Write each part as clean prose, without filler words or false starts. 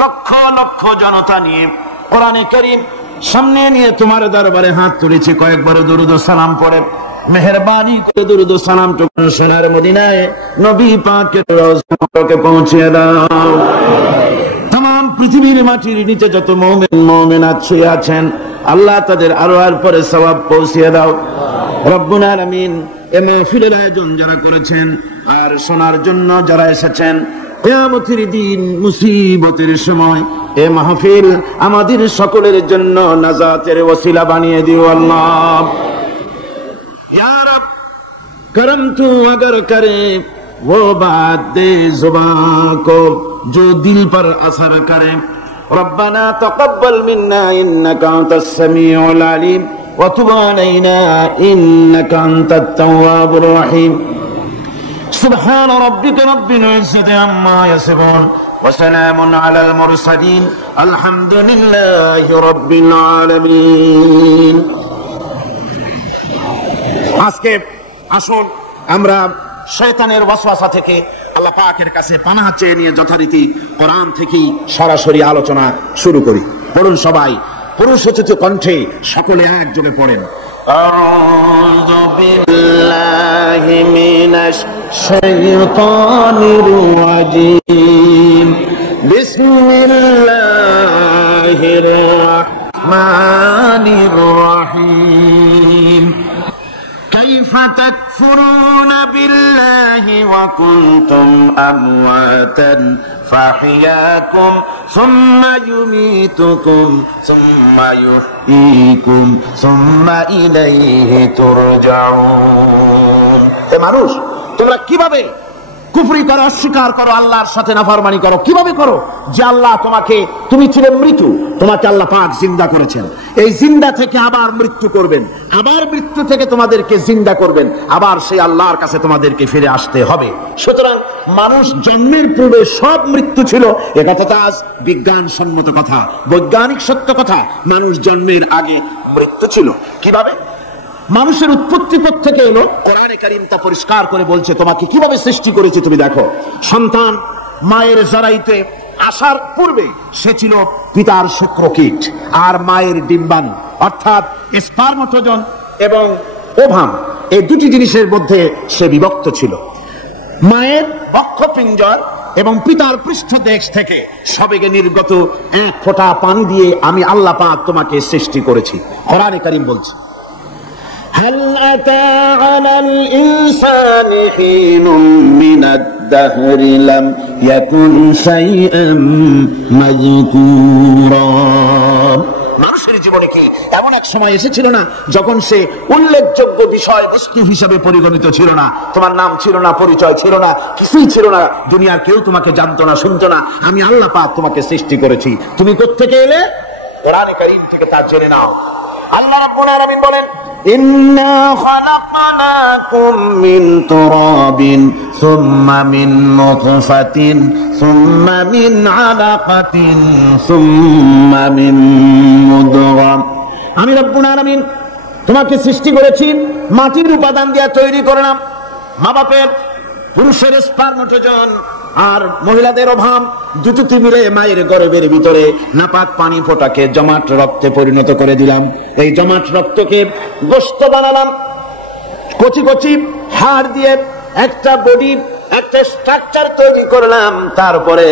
লক্ষ লক্ষ জনতা নিয়ে কোরআনে কারীম সামনে নিয়ে তোমার দরবারে হাত তুলেছি, কয়েকবার দরুদ ও সালাম পড়ে মেহেরবানি করে দরুদ ও সালাম টুকু সোনার মদিনায় নবী পাকের রওজাকে পৌঁছে দাও। तमाम পৃথিবীর মাটির নিচে যত মুমিন মুমিনাত শুয়ে আছেন আল্লাহ তাদের আরোহার পরে সওয়াব পৌঁছে দাও রব্বুল আলামিন। এই মাহফিলের আয়োজন যারা করেছেন আর শোনার জন্য যারা এসেছেন, কিয়ামতের দিন মুসিবতের সময় এই মাহফিল আমাদের সকলের জন্য নাজাতের ওসিলা বানিয়ে দিও আল্লাহ। या रब करम तू अगर करे वो बात दे जुबान को जो दिल पर असर करे। रब्बना तक़ब्बल मिन्ना इन्नका अंतस समीउल अलीम व तुब अलैना इन्नका अंतत तव्वाबुर रहीम। सुब्हान रब्बिका रब्बिल इज्जति अम्मा यसिफून व सलामुन अलल मुरसलीन अल्हम्दुलिल्लाहि रब्बिल आलामीन। আজকে আসুন আমরা শয়তানের ওয়াসওয়াসা থেকে আল্লাহ পাকের কাছে পানাহ চেয়ে নিয়ে যথারীতি কোরআন থেকে সরাসরি আলোচনা শুরু করি। পড়ুন সবাই পুরুষোচিত কণ্ঠে সকলে একযোগে পড়েন। আউযু বিল্লাহি মিনাশ শাইতানির রাজীম বিসমিল্লাহির রাহমানির রাহিম। كيف تكفرون بالله وكنتم أمواتا فأحياكم ثم يميتكم ثم يحييكم ثم إليه ترجعون। এ মানুষ তোমরা কিভাবে কুফরি করো, অস্বীকার করো, আল্লাহর সাথে নাফরমানি করো? কিভাবে করো যে আল্লাহ তোমাকে, তুমি ছিলে মৃত্যু, তোমাকে আল্লাহ পাক জিন্দা করেছেন, এই জিন্দা থেকে আবার মৃত্যু করবেন, আবার মৃত্যু থেকে তোমাদেরকে জিন্দা করবেন, আবার সেই আল্লাহর কাছে তোমাদেরকে ফিরে আসতে হবে। সুতরাং মানুষ জন্মের পূর্বে সব মৃত্যু ছিল, এটা তো আজ বিজ্ঞানসম্মত কথা, বৈজ্ঞানিক সত্য কথা। মানুষ জন্মের আগে মৃত্যু ছিল। কিভাবে মানুষের উৎপত্তি থেকে এলো কোরআনে কারীম তা পরিষ্কার করে বলছে। তোমাকে কিভাবে সৃষ্টি করেছে তুমি দেখো। সন্তান মায়ের জরায়ুতে আসার পূর্বে সে ছিল পিতার শুক্রকীট আর মায়ের ডিম্বাণু, অর্থাৎ স্পার্মটোজন এবং ওভাম, এই দুটি জিনিসের মধ্যে সে বিভক্ত ছিল। মায়ের বক্ষপিঞ্জর এবং পিতার পৃষ্ঠদেশ থেকে সবেগে নির্গত এক ফোঁটা পানি দিয়ে আমি আল্লাহ পাক তোমাকে সৃষ্টি করেছি। কোরআনে কারীম বলছে هل أتى على الإنسان حين من الدهر لم يكن شيئا مذكورا। মানুষের জীবনে কি এমন এক সময় এসেছিল না যখন সে উল্লেখযোগ্য বিষয় বস্তু হিসেবে পরিগণিত ছিল না? তোমার নাম ছিল না, পরিচয় ছিল না, কিছুই ছিল না, দুনিয়ার কেউ তোমাকে জানতো না, শুনতো না। আমি আল্লাহ পাক তোমাকে সৃষ্টি করেছি। তুমি কোত্থেকে এলে? কোরআনে কারীম থেকে তা জেনে নাও। আল্লাহ রাব্বুল আলামিন বলেন ইন্না খালাকনাকুম মিন তুরাবিন সুম্মা মিন নুতফাতিন সুম্মা মিন আলাকাতিন সুম্মা মিন মুদগা। আমি রাব্বুল আলামিন তোমাকে সৃষ্টি করেছি মাটির উপাদান দিয়ে তৈরি করলাম। মা বাপের পুরুষের স্পার্মটোজন আর মহিলাদের ওভাম দুটি মিলে মায়ের গর্ভের ভিতরে নাপাক পানি ফোটাকে জমাট রক্তে পরিণত করে দিলাম। এই জমাট রক্তকে গোশত বানালাম, কচি কচি হাড় দিয়ে একটা বডি, একটা স্ট্রাকচার তৈরি করলাম। তারপরে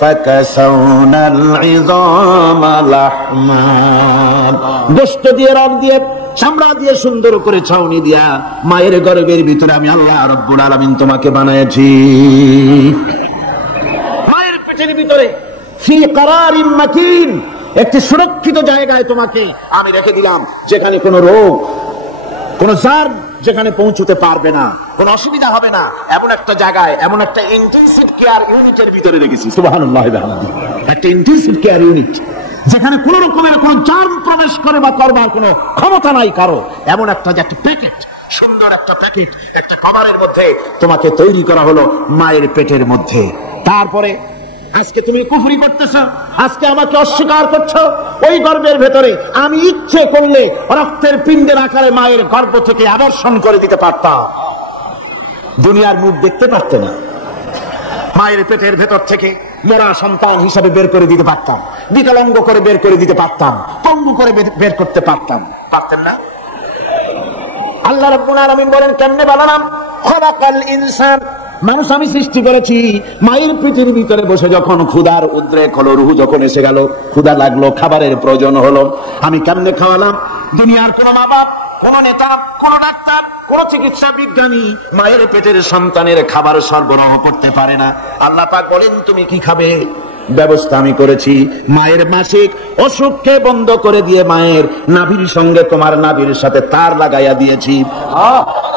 ফাকাসাউনাল ইযামা লাহমা, গোশত দিয়ে, রগ দিয়ে, চামড়া দিয়ে সুন্দর করে ছাউনি দিয়া মায়ের গর্ভের ভিতরে আমি আল্লাহ রাব্বুল আলামিন তোমাকে বানাইছি। মায়ের পেটের ভিতরে ফি করারিম মাকিন, একটি সুরক্ষিত জায়গায় তোমাকে আমি রেখে দিলাম, যেখানে কোনো রোগ, কোনো জার্ম যেখানে পৌঁছতে পারবে না, কোনো অসুবিধা হবে না। এমন একটা জায়গায়, এমন একটা ইন্টেনসিভ কেয়ার ইউনিটের ভিতরে রেখেছি। সুবহানাল্লাহ ওয়া বিহামদিহি। একটা ইন্টেনসিভ কেয়ার ইউনিট যেখানে কোন রকমের কোন জার্ম প্রবেশ করে বা করবার কোনো ক্ষমতা নাই কারো। এমন একটা যে একটা প্যাকেট, সুন্দর একটা প্যাকেট, একটা কভারের মধ্যে তোমাকে তৈরি করা হলো মায়ের পেটের মধ্যে। তারপরে আজকে তুমি কুফরি করতেছো, আজকে আমাকে অস্বীকার করছো। ওই গর্ভের ভেতরে আমি ইচ্ছে করলে রক্তের পিণ্ডের আকারে মায়ের গর্ভ থেকে আবর্ষণ করে দিতে পারতাম, দুনিয়ার মুখ দেখতে পারতে না। মায়ের পেটের ভেতর থেকে মরা সন্তান হিসাবে বের করে দিতে পারতাম, বিকলাঙ্গ করে বের করে দিতে পারতাম, পঙ্গু করে বের করতে পারতাম, পারতেন না? আল্লাহ রাব্বুল আলামিন বলেন কেমনে বানালাম? খলাকাল ইনসান, মানুষ আমি সৃষ্টি করেছি মায়ের পেটের ভিতরে বসে যখন ক্ষুধার উদ্রেক হলো, রুহু যখন এসে গেল, ক্ষুধা লাগলো, খাবারের প্রয়োজন হলো, আমি কেমনে খাওয়ালাম? দুনিয়ার কোন মা বাপ, কোন নেতা, কোন ডাক্তার, কোন চিকিৎসা বিজ্ঞানী মায়ের পেটের সন্তানের খাবার সরবরাহ করতে পারে না। আল্লাহ পাক বলেন তুমি কি খাবে? ব্যবস্থা আমি করেছি। মায়ের মাসিক অসুখকে বন্ধ করে দিয়ে মায়ের নাভির সঙ্গে তোমার নাভির সাথে তার লাগাইয়া দিয়েছি,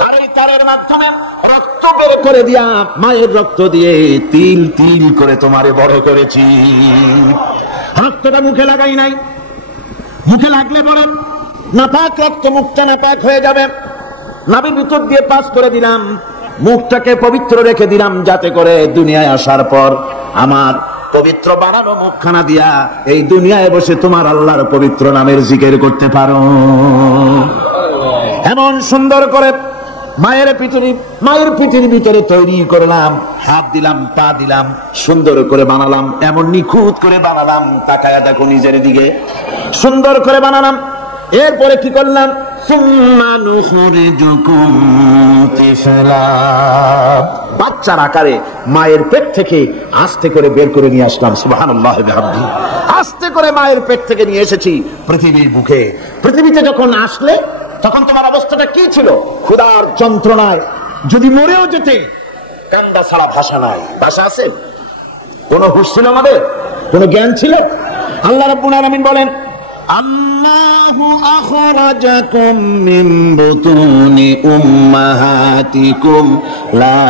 আর এই তারের মাধ্যমে রক্ত বের করে দিয়া মায়ের রক্ত দিয়ে তিল তিল করে তোমারে বড় করেছি। রক্তটা মুখে লাগাই নাই, মুখে লাগলে বলেন নাপাক রক্ত, মুখটা নাপাক হয়ে যাবে। নাভির ভিতর দিয়ে পাস করে দিলাম, মুখটাকে পবিত্র রেখে দিলাম, যাতে করে দুনিয়ায় আসার পর আমার পবিত্র বানানো মুখখানা দিয়া এই দুনিয়ায় বসে তোমার আল্লাহর পবিত্র নামের জিকির করতে পারো। এমন সুন্দর করে মায়ের পিঠের ভিতরে তৈরি করলাম, হাত দিলাম, পা দিলাম, সুন্দর করে বানালাম, এমন নিখুঁত করে বানালাম, তাকায়া দেখো নিজের দিকে, সুন্দর করে বানালাম। এরপরে কি করলাম? বাচ্চার আকারে মায়ের পেট থেকে আস্তে করে বের করে নিয়ে আসলাম। সুবহানাল্লাহ বিহামদিহি। আস্তে করে মায়ের পেট থেকে নিয়ে এসেছি পৃথিবীর বুকে। পৃথিবীতে যখন আসলে তখন তোমার অবস্থাটা কি ছিল? ক্ষুধার যন্ত্রণায় যদি মরেও যেতে, কান্না ছাড়া ভাষা নাই। ভাষা আছে? কোন হুঁশ ছিল আমাদের? কোন জ্ঞান ছিল? আল্লাহ রাব্বুল আলামিন বলেন আল্লাহু আখরাজাকুম মিন বুতুনি উম্মাহাতিকুম লা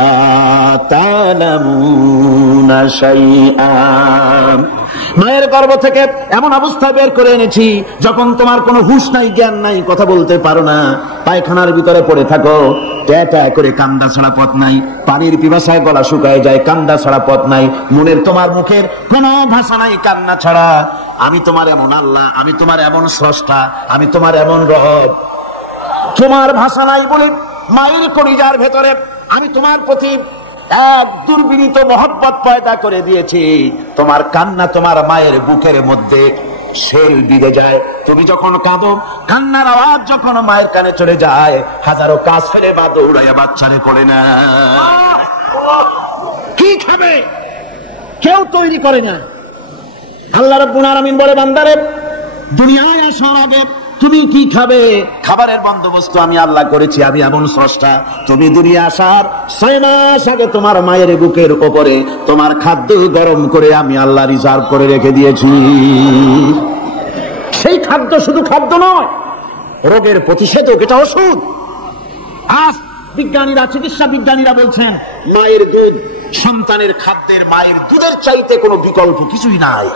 তা'লামুনা শাইআ। মায়ের গর্ভ থেকে এমন অবস্থায় বের করে এনেছি যখন তোমার কোনো হুঁশ নাই, জ্ঞান নাই, কথা বলতে পারো না, পায়খানার ভিতরে পড়ে থাকো, ট্যাঁ করে কান্দা ছাড়া পথ নাই, পানির পিপাসায় গলা শুকায় যায়, কান্দা ছাড়া পথ নাই, তোমার মুখের কোনো ভাষা নাই কান্না ছাড়া। আমি তোমার এমন আল্লাহ, আমি তোমার এমন স্রষ্টা, আমি তোমার এমন রব, তোমার ভাষা নাই বলে মায়ের কলিজার ভেতরে আমি তোমার প্রতি এক দুর্বিনীত মহব্বত পয়দা করে দিয়েছি। তোমার কান্না তোমার মায়ের বুকের মধ্যে শেল বিঁধে যায়। তুমি যখন কাঁদো, কান্নার আওয়াজ যখন মায়ের কানে চলে যায়, হাজারো কাজ ফেলে বা দৌড়াইয়া বাচ্চারে করে না। কি খাবে কেউ তৈরি করে না। আল্লাহ রাব্বুল আলামিন বলে বান্দারে, দুনিয়ায় আসার আগে তুমি কি খাবে, খাবারের বন্দোবস্ত আমি আল্লাহ করেছি, আমি এমন স্রষ্টা। তুমি দুনিয়া আসার 6 মাস আগে তোমার মায়ের বুকের উপরে তোমার খাদ্য গরম করে আমি আল্লাহ রিজার্ভ করে রেখে দিয়েছি। সেই খাদ্য শুধু খাদ্য নয়, রোগের প্রতিষেধক, এটা ওষুধ। আজ বিজ্ঞানীরা, চিকিৎসা বিজ্ঞানীরা বলছেন মায়ের দুধ সন্তানের খাদ্যের, মায়ের দুধের চাইতে কোনো বিকল্প কিছুই নাই।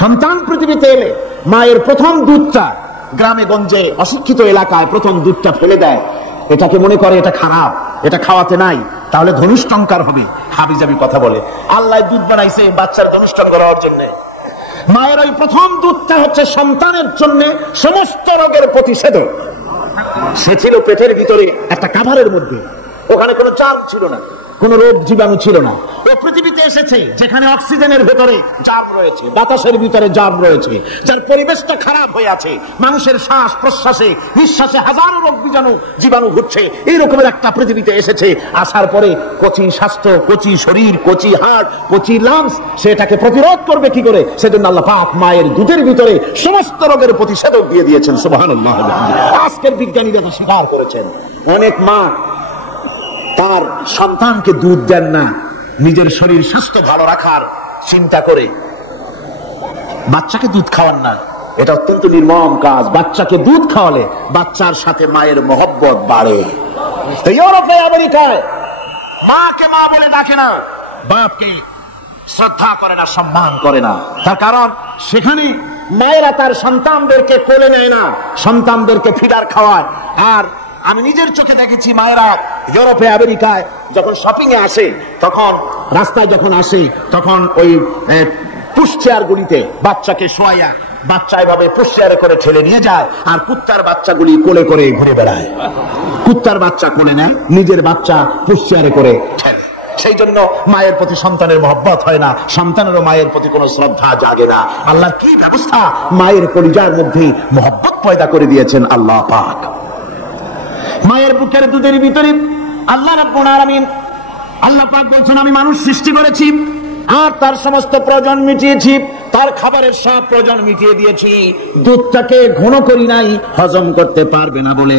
সন্তান পৃথিবীতে এলে মায়ের প্রথম দুধটা গ্রামে গঞ্জে অশিক্ষিত এলাকায় প্রথম দুধটা ফেলে দেয়। এটাকে মনে করে এটা খারাপ, এটা খাওয়াতে নাই, তাহলে ধনুষ্টঙ্কার হবে, হাবিজাবি কথা বলে। আল্লাহ দুধ বানাইছে বাচ্চার ধনুষ্টঙ্ক হওয়ার জন্য। মায়ের ওই প্রথম দুধটা হচ্ছে সন্তানের জন্য সমস্ত রোগের প্রতিষেধক। সে ছিল পেটের ভিতরে একটা কাভারের মধ্যে, ওখানে কোনো চাপ ছিল না, কোন রোগ জীবাণু ছিল না। ও পৃথিবীতে এসেছে যেখানে অক্সিজেনের ভেতরে জার্ম রয়েছে, বাতাসের ভিতরে জার্ম রয়েছে, যার পরিবেশটা খারাপ হয়ে আছে, মানুষের শ্বাস প্রশ্বাসে নিঃশ্বাসে হাজারো রোগ জীবাণু ঘুরছে। এই রকমের একটা পৃথিবীতে এসেছে। আসার পরে কচি স্বাস্থ্য, কচি শরীর, কচি হার্ট, কচি লাংস, সেটাকে প্রতিরোধ করবে কি করে? সেজন্য আল্লাহ পাক মায়ের দুধের ভিতরে সমস্ত রোগের প্রতিষেধক দিয়ে দিয়েছেন। সুবহানাল্লাহ। আজকের বিজ্ঞানীরা তো স্বীকার করেছেন, অনেক মা তার সন্তানকে দুধ দেন না, নিজের শরীর স্বাস্থ্য ভালো রাখার চিন্তা করে বাচ্চাকে দুধ খাওয়ান না। এটা অত্যন্ত নির্মম কাজ। বাচ্চাকে দুধ খাওয়ালে বাচ্চার সাথে মায়ের মহব্বত বাড়ে। ইউরোপে, আমেরিকায় মাকে মা বলে ডাকে না, বাপকে শ্রদ্ধা করে না, সম্মান করে না। তার কারণ সেখানে মায়েরা তার সন্তানদেরকে কোলে নেয় না, সন্তানদেরকে ফিডার খাওয়ায়। আর আমি নিজের চোখে দেখেছি মায়েরা ইউরোপে, আমেরিকায় যখন শপিং এ আসে, তখন রাস্তায় যখন আসে, তখন ওই পুশ চেয়ার গুলিতে বাচ্চাকে শোয়াইয়া বাচ্চা এভাবে পুশ চেয়ারে করে ঠেলে নিয়ে যায়, আর কুত্তার বাচ্চাগুলি কোলে করে ঘুরে বেড়ায়। কুত্তার বাচ্চা কোলে নেয়, নিজের বাচ্চা পুশ চেয়ারে করে ঠেলে। সেই জন্য মায়ের প্রতি সন্তানের মহব্বত হয় না, সন্তানেরও মায়ের প্রতি কোনো শ্রদ্ধা জাগে না। আল্লাহ কি ব্যবস্থা, মায়ের কলিজার মধ্যে মহব্বত পয়দা করে দিয়েছেন আল্লাহ পাক। মায়ের বুকের দুধের ভিতরে আল্লাহ রাব্বুল আলামিন, আল্লাহ পাক বলছেন আমি মানুষ সৃষ্টি করেছি আর তার সমস্ত প্রয়োজন মিটিয়েছি, তার খাবারের সব প্রয়োজন মিটিয়ে দিয়েছি। দুধটাকে ঘন করি নাই হজম করতে পারবে না বলে,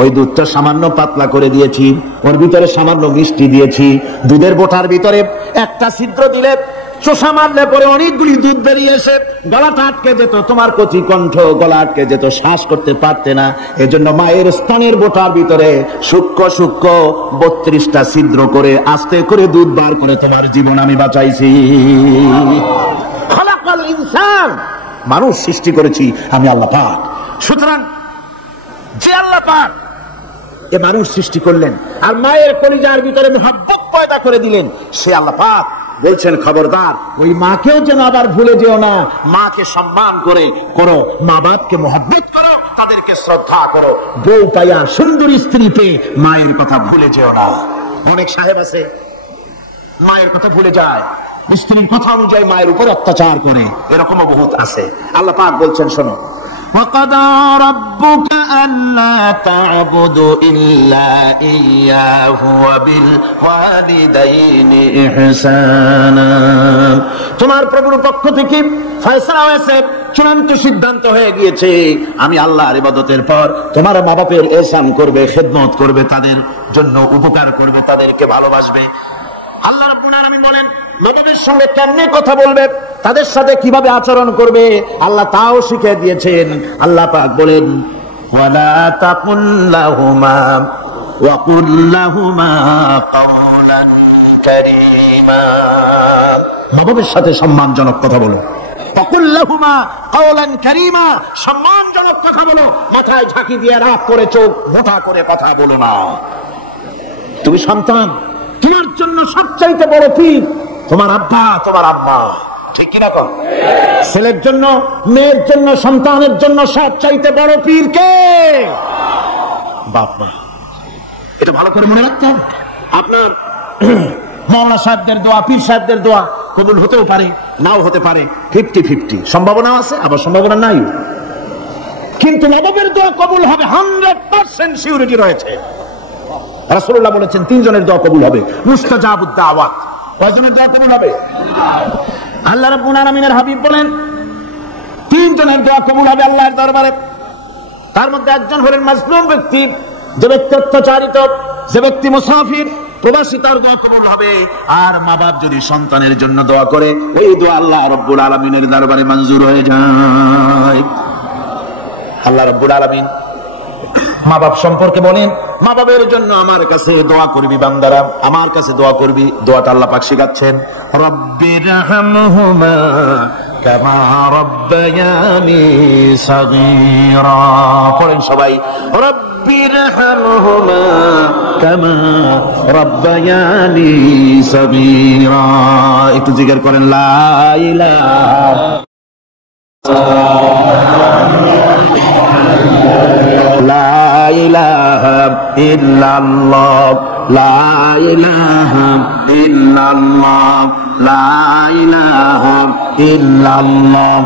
ওই দুধটা সামান্য পাতলা করে দিয়েছি, ওর ভিতরে সামান্য মিষ্টি দিয়েছি। দুধের বোটার ভিতরে একটা ছিদ্র দিলে চোষা মারলে পরে অনেকগুলি দুধ বেরিয়ে এসে গলাটা আটকে যেত, তোমার কচি কণ্ঠ গলা আটকে যেত, শ্বাস করতে পারতে না। এজন্য মায়ের স্তনের বোটার ভিতরে সূক্ষ্ম সূক্ষ্ম 32টা ছিদ্র করে আস্তে করে দুধ বার করে তোমার জীবন আমি বাঁচাইছি। খালাকাল ইনসান, মানুষ সৃষ্টি করেছি আমি আল্লাহ পাক। সুতরাং যে আল্লাহ পাক এ মানুষ সৃষ্টি করলেন আর মায়ের কলিজার ভিতরে মহব্বত পয়দা করে দিলেন, সে আল্লাহ পাক বলছেন খবরদার ওই মাকেও যেন আবার ভুলে যেও না। মাকে সম্মান করে করো, মা বাপকে মহব্বত করো, তাদেরকে শ্রদ্ধা করো। বউ পাইয়া সুন্দরী স্ত্রী পেয়ে মায়ের কথা ভুলে যেও না। অনেক সাহেব আছে মায়ের কথা ভুলে যায়, স্ত্রীর কথা অনুযায়ী মায়ের উপর অত্যাচার করে, এরকমও বহুত আছে। আল্লাহ পাক বলছেন শোনো, وَقَضَى رَبُّكَ أَلَّا تَعْبُدُوا إِلَّا إِيَّاهُ وَبِالْوَالِدَيْنِ إِحْسَانًا। তোমার প্রভুর পক্ষ থেকে ফয়সালা হয়েছে, চূড়ান্ত সিদ্ধান্ত হয়ে গিয়েছে, আমি আল্লাহর ইবাদতের পর তোমার মা বাপের ইহসান করবে, খেদমত করবে, তাদের জন্য উপকার করবে, তাদেরকে ভালোবাসবে। আল্লাহ রাব্বুল আলামিন বলেন মা বাবার সঙ্গে কেমনে কথা বলবে, তাদের সাথে কিভাবে আচরণ করবে, আল্লাহ তাও শিখিয়ে দিয়েছেন। আল্লাহ পাক বলেন ওয়ালা তাকুল লাহুমা ওয়া কুল লাহুমা কাওলান কারীমা। মা বাবার সাথে সম্মানজনক কথা বলো। ওয়াকুল লাহুমা কাওলান কারীমা, সম্মানজনক কথা বলো, মাথায় ঝাঁকি দিয়ে রাগ করে চোখ মোটা করে কথা বলো না। তুমি সন্তান, তোমার জন্য সবচাইতে বড় পীর তোমার আব্বা তোমার আম্মা, ঠিক কিনা কর? ছেলের জন্য, মেয়ের জন্য, সন্তানের জন্য সবচাইতে বড় পীর কে? বাপ মা। এটা ভালো করে মনে রাখতে হবে। আপনার মাওলানা সাহেবদের দোয়া, পীর সাহেবদের দোয়া কবুল হতেও পারে, নাও হতে পারে, 50-50 সম্ভাবনাও আছে, আবার সম্ভাবনা নাই। কিন্তু নববের দোয়া কবুল হবে 100% সিউরিটি রয়েছে। রাসূলুল্লাহ বলেছেন 3 জনের দোয়া কবুল হবে, মুস্তাজাবুদ দাওয়াত। কয়জনের দোয়া কবুল হবে? আল্লাহ রাব্বুল আলামিনের হাবিব বলেন 3 জনের দোয়া কবুল হবে আল্লাহর দরবারে। তার মধ্যে একজন হলেন মাজলুম ব্যক্তি, যে ব্যক্তি অত্যাচারিত, যে ব্যক্তি মুসাফির, প্রবাসী, তার দোয়া কবুল হবে। আর মা বাপ যদি সন্তানের জন্য দোয়া করে, ওই দোয়া আল্লাহ রাব্বুল আলামিনের দরবারে মঞ্জুর হয়ে যায়। আল্লাহ রাব্বুল আলামিন মা বাপ সম্পর্কে বলেন, মা বাবের জন্য আমার কাছে দোয়া করবি বান্দারা, আমার কাছে দোয়া করবি। দোয়াটা আল্লাহ পাক শিখাচ্ছেন, রব্বিরহামহুমা কামা রাব্বায়ানি সাগীরা। পড়েন সবাই, রব্বিরহামহুমা কামা রাব্বায়ানি সাগীরা। একটু জিকির করেন, লা ইলাহা লা ইলাহা ইল্লাল্লাহ, লা ইলাহা ইল্লাল্লাহ, লা ইলাহা ইল্লাল্লাহ,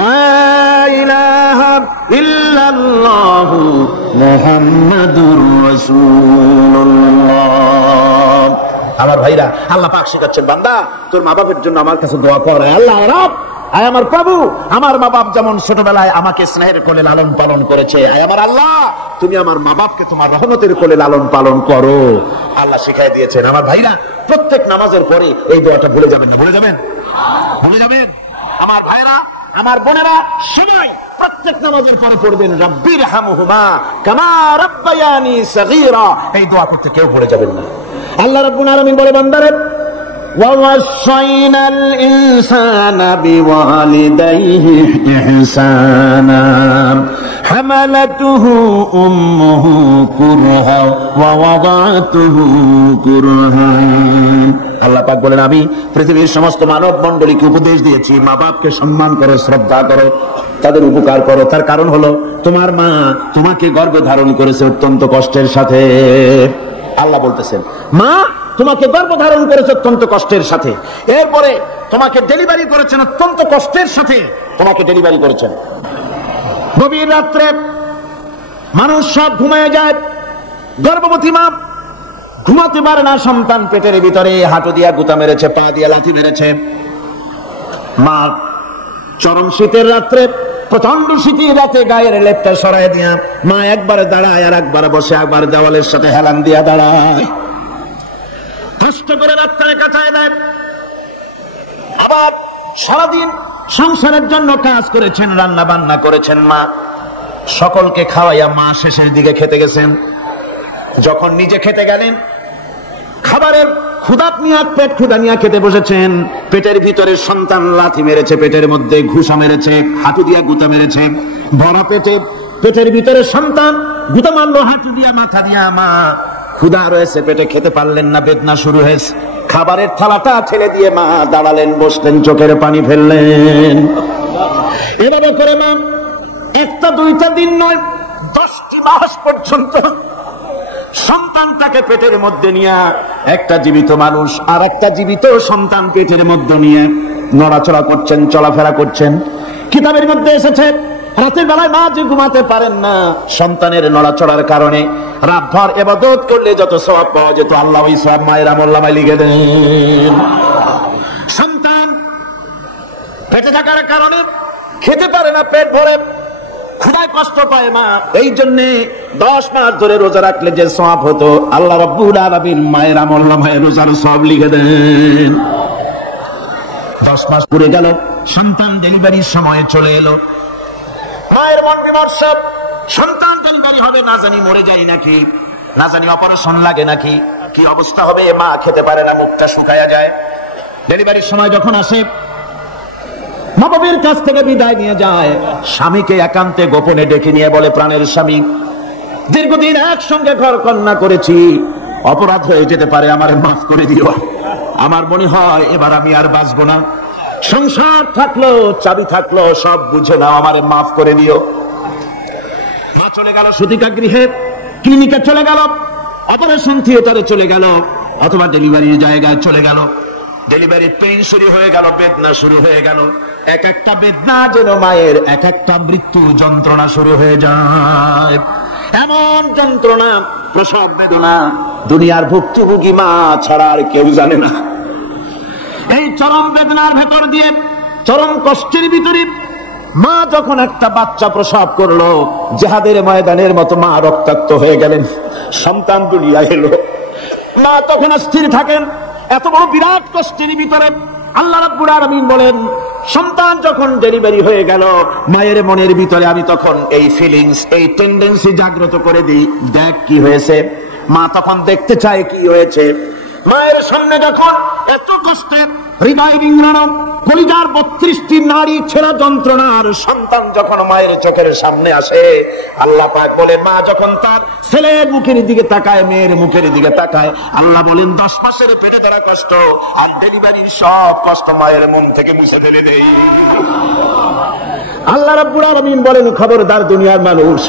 লা ইলাহা ইল্লাল্লাহ মুহাম্মাদুর রাসূলুল্লাহ। আমার ভাইরা, আল্লাহ পাক শিখাচ্ছেন, বান্দা তোর মা বাপের জন্য আমার কাছে দোয়া কর। আল্লাহ রাব, আয় আমার প্রভু, আমার মা বাপ যেমন ছোটবেলায় আমাকে স্নেহের কোলে লালন পালন করেছে, আয় আমার আল্লাহ তুমি আমার মা বাপকে তোমার রহমতের কোলে লালন পালন করো। আল্লাহ শিখাই দিয়েছেন। আমার ভাইরা, প্রত্যেক নামাজের পরে এই দোয়াটা ভুলে যাবেন না, ভুলে যাবেন, ভুলে যাবেন। আমার ভাইরা, আমার বোনেরা, সবাই প্রত্যেক নামাজের পরে পড়বেন, রব্বিরহামহুমা কামা রাব্বায়ানি সাগীরা। এই দোয়া করতে কেউ ভুলে যাবেন না। আল্লাহ রাব্বুল আলামিন বলে, বান্দারে وَوَصَّيْنَا الْإِنسَانَ بِوَالِدَيْهِ إِحْسَانًا حَمَلَتْهُ أُمُّهُ كُرْهًا وَوَضَعَتْهُ كُرْهًا। আল্লাহ পাক বলেন, আমি পৃথিবীর সমস্ত মানব মণ্ডলীকে উপদেশ দিয়েছি, মা বাপকে সম্মান করো, শ্রদ্ধা করো, তাদের উপকার করো। তার কারণ হলো তোমার মা তোমাকে গর্ভে ধারণ করেছে অত্যন্ত কষ্টের সাথে। আল্লাহ বলতেছেন, মা তোমাকে গর্ভধারণ করেছে অত্যন্ত কষ্টের সাথে, এরপরে তোমাকে ডেলিভারি করেছেন অত্যন্ত কষ্টের সাথে, তোমাকে ডেলিভারি করেছেন। গভীর রাত্রে মানুষ সব ঘুমিয়ে যায়, গর্ভবতী মা ঘুমাতে পারে না, সন্তান পেটের ভিতরে, হাঁটু দিয়া গুতা মেরেছে, পা দিয়া লাথি মেরেছে। মা চরম শীতের রাত্রে, প্রচন্ড শীতের রাতে গায়ের লেপটা সরাই দিয়া মা একবার দাঁড়ায় আর একবার বসে, একবার দেওয়ালের সাথে হেলান দিয়া দাঁড়ায়, কষ্ট করে রাত্রে কাটায় দেয়। আবার সারাদিন সংসারের জন্য কাজ করেছেন, রান্না বান্না করেছেন, মা সকলকে খাওয়াইয়া মা শেষের দিকে খেতে গেছেন। যখন নিজে খেতে গেলেন, খাবারের ক্ষুধা নিয়ে পেট ক্ষুধা নিয়ে খেতে বসেছেন, পেটের ভিতরে সন্তান লাথি মেরেছে, পেটের মধ্যে ঘুষা মেরেছে, হাঁটু দিয়া গুতা মেরেছে, বড় পেটের ভিতরে সন্তান গুতা মারলো হাঁটু দিয়া, মাথা দিয়া। মা ক্ষুধা রয়েছে, পেটে খেতে পারলেন না, বেদনা শুরু হয়েছে। খাবারের থালাটা ছেড়ে দিয়ে মা দাঁড়ালেন, বসলেন, চোখের পানি ফেললেন। এভাবে করে মা একটা দুইটা দিন নয়, 10টি মাস পর্যন্ত সন্তানটাকে পেটের মধ্যে নিয়ে, একটা জীবিত মানুষ আর একটা জীবিত সন্তান পেটের মধ্যে নিয়ে নড়াচড়া করছেন, চলাফেরা করছেন। কিতাবের মধ্যে এসেছে রাতের বেলায় মা যে ঘুমাতে পারেন না, সন্তানের নড়াচড়ার কারণে রাতভর ইবাদত করলে যত সওয়াব পাওয়া যেত, আল্লাহ ওই সওয়াব মায়ের আমলনামায় লিখে দেন। সন্তান পেটে থাকার কারণে খেতে পারে না, পেট ভরে ক্ষুধায় কষ্ট পায় মা, এই জন্য 10 মাস ধরে রোজা রাখলে যে সওয়াব হতো, আল্লাহ রাব্বুল আলামিন মায়ের আমলনামায় রোজার সওয়াব লিখে দেন। 10 মাস পুরে গেল, সন্তান ডেলিভারির সময় চলে এলো, মায়ের মন বিমর্ষ, সন্তান ডেলিভারি হবে, না জানি মরে যাই নাকি, না জানি অপারেশন লাগে নাকি, কি অবস্থা হবে। মা খেতে পারে না, মুখটা শুকায়া যায়। ডেলিভারির সময় যখন আসে, নববীর কাছ থেকে বিদায় নিয়ে যায়, স্বামীকে একান্তে গোপনে ডেকে নিয়ে বলে, প্রাণের স্বামী, দীর্ঘদিন একসঙ্গে ঘর কন্যা করেছি, অপরাধ হয়ে যেতে পারে, আমার মাফ করে দিও। আমার মনে হয় এবার আমি আর বাঁচবো না, সংসার থাকলো, চাবি থাকলো, সব বুঝে নাও, আমারে মাফ করে দিও। মা চলে গেল সুতিকা গৃহে, ক্লিনিকে চলে গেল, অপারেশন থিয়েটারে চলে গেল, অথবা ডেলিভারির জায়গায় চলে গেল। ডেলিভারির পেইন শুরু হয়ে গেল, বেদনা শুরু হয়ে গেল, এক একটা বেদনা যেন মায়ের এক একটা মৃত্যু যন্ত্রণা শুরু হয়ে যায়। এমন যন্ত্রণা, প্রসব বেদনা দুনিয়ার ভুক্তভোগী মা ছাড়া আর কেউ জানে না। এই চরম বেদনার ভেতর দিয়ে, চরম কষ্টের ভিতরে মা যখন একটা বাচ্চা প্রসব করলো, জিহাদের ময়দানের মতো মা রক্তাক্ত হয়ে গেলেন, সন্তান দুনিয়ায় এলো। মা তখন স্থির থাকেন, এত বড় বিরাট কষ্টের ভিতরে আল্লাহ রাব্বুল আলামিন বলেন, সন্তান যখন ডেলিভারি হয়ে গেল, মায়ের মনের ভিতরে আমি তখন এই ফিলিংস, এই টেন্ডেন্সি জাগ্রত করে দিই, দেখ কি হয়েছে। মা তখন দেখতে চায় কি হয়েছে। মায়ের সামনে যখন এত কষ্টে হৃদয় বিঙ্গানো, কলিজার 32টি নারী ছেঁড়া যন্ত্রণার সন্তান যখন মায়ের চোখের সামনে আসে, আল্লাহ পাক বলে, মা যখন তার ছেলের মুখের দিকে তাকায়, মেয়ের মুখের দিকে তাকায়, আল্লাহ বলেন 10 মাসের পেটে ধরা কষ্ট আর ডেলিভারির সব কষ্ট মায়ের মন থেকে মুছে ফেলে দেই। আল্লাহ রাব্বুল আলামিন বলেন, খবরদার দুনিয়ার মানুষ,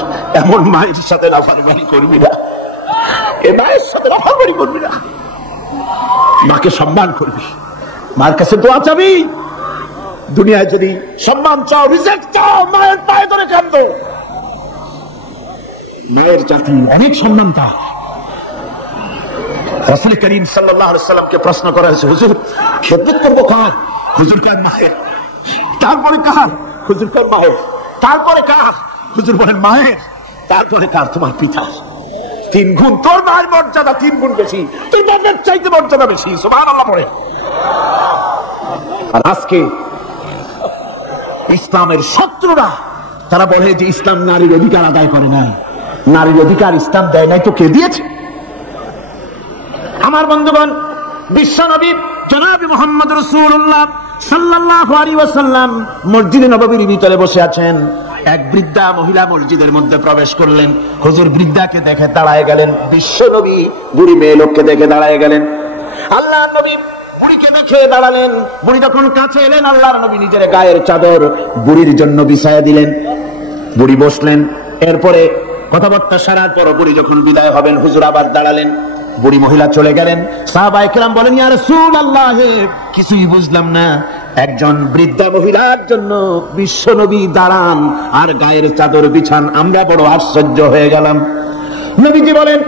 এমন মায়ের সাথে নাফরমানি করবি না, এ মায়ের সাথে নাফরমানি করবি না, মাকে সম্মান করবি, মার কাছে দোয়া চাবি। দুনিয়ায় যদি সম্মান চাও, রিজেক্ট চাও, মায়ের পায়ে ধরে কাঁদো। মায়ের জাতি অনেক সম্মান তা। রাসূল করিম সাল্লাল্লাহু আলাইহি ওয়াসাল্লামকে প্রশ্ন করা হয়েছে, হুজুর খেদমত করবো কার? হুজুর কার মায়ের। তারপরে কার? হুজুর কার মায়ের। তারপরে কার? হুজুর বলেন মায়ের। তারপরে কার? তোমার পিতা। 3 গুণ, তোর মায়ের মর্যাদা 3 গুণ বেশি, তোর বাবার চাইতে মর্যাদা বেশি। সুবহানাল্লাহ পড়ে। আর আজকে ইসলামের শত্রুরা তারা বলে যে ইসলাম নারীর অধিকার আদায় করে নাই। নারীর অধিকার ইসলাম দেয় নাই তো কে দিয়েছে? আমার বন্ধুগণ, বিশ্বনবী জনাব মুহাম্মদ রাসূলুল্লাহ সাল্লাল্লাহু আলাইহি ওয়াসাল্লাম মসজিদে নববীর ভিতরে বসে আছেন। এক বৃদ্ধা মহিলা মসজিদের মধ্যে প্রবেশ করলেন। হুজুর বৃদ্ধাকে দেখে দাঁড়ায় গেলেন। বিশ্বনবী বুড়ি মেয়ে লোককে দেখে দাঁড়ায় গেলেন। আল্লাহর নবী বুড়িকে দেখে দাঁড়ালেন। বুড়ি যখন কাছে এলেন, আল্লাহর নবী নিজের গায়ের চাদর বুড়ির জন্য বিছায়া দিলেন। বুড়ি বসলেন। এরপরে কথাবার্তা সারার পর বুড়ি যখন বিদায় হবেন, হুজুর আবার দাঁড়ালেন। বুড়ি মহিলা চলে গেলেন। সাহাবায়ে কেরাম বলেন, ইয়া রাসূলুল্লাহ, কিছুই বুঝলাম না, একজন বৃদ্ধা মহিলার জন্য বিশ্বনবী দাঁড়ান আর গায়ের চাদর বিছান, আমরা বড় আশ্চর্য হয়ে গেলাম। নবীজি বলেন,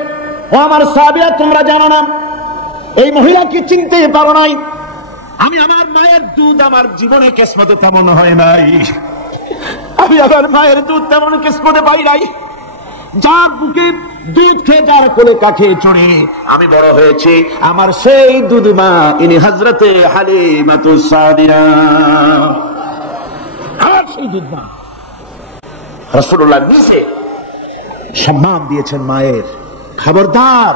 ও আমার সাহাবীরা, তোমরা জানো না এই মহিলাকে চিনতে পারো নাই? আমি আমার মায়ের দুধ আমার জীবনে কিসমতে তেমন হয় নাই, আমি আমার মায়ের দুধ তেমন কিসমতে পাই নাই। যার বুকে দুধ খেয়ে, যার কোলে কাঠে চড়ে আমি বড় হয়েছি, আমার সেই দুধ মা ইনি হযরতে হালিমাতুস সাদিয়া, আর সেই দুধ মা। রাসূলুল্লাহ নিজে সম্মান দিয়েছেন মায়ের। খবরদার,